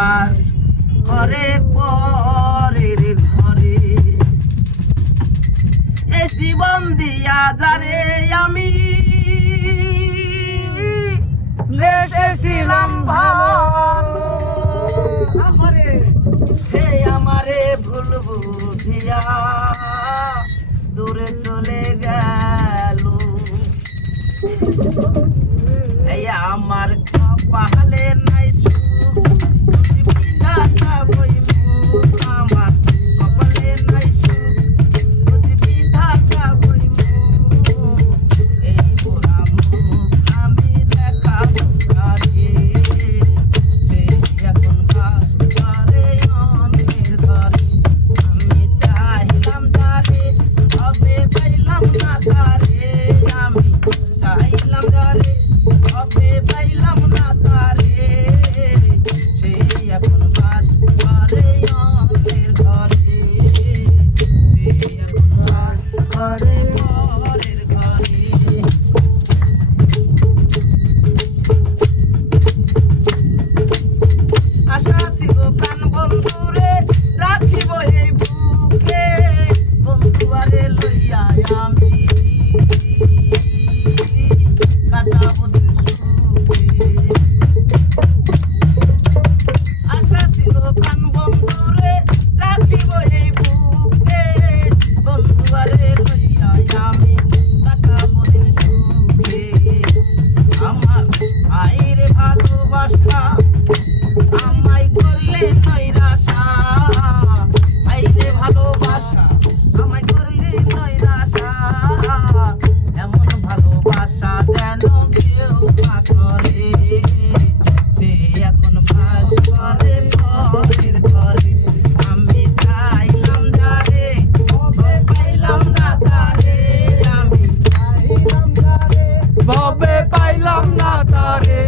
বাস করে পরের ঘরে। এই জীবন দিয়া যারে আমি বেসেছিলাম ভালো, সে আমারে ভুল বুঝিয়া দূরে চলে গেল। এই আমার কপালে নাই সুখ, বিধাতা বইমু আমার কপালে নাই সুখ, বিধাতা বইমু এই বুড়া মুখ আমি দেখাবো কারে। সে এখন বাস করে অন্যের ঘরে। আমি চাইলাম যারে তবে পাইলাম না তারে, আমি চাইলাম যারে তবে পাইলাম না তারে। সে এখন বাস করে অন্যের ঘরে, সে এখন বাস করে পরের ঘরে। আশা ছিল প্রাণ বন্ধুরে রাখিব এই বুকে, বন্ধু আরে লইয়া আমি কাটাবো দিন সুখে। আশা ছিল প্রাণ বন্ধুরে রাখিব এই বুকে, বন্ধু আরে লইয়া আমি কাটাবো দিন সুখে। আমার ভাইরে ভালোবাসা আমায় করলে নৈরাশা, ভাইরে ভালোবাসা আমায় করলে নৈরাশা। এমন ভালোবাসা যেন কেউ না করে, সে এখন বাস করে পরের ঘরে। আমি চাইলাম যারে তবে পাইলাম না তারে, আমি চাইলাম যারে ভবে পাইলাম না তারে।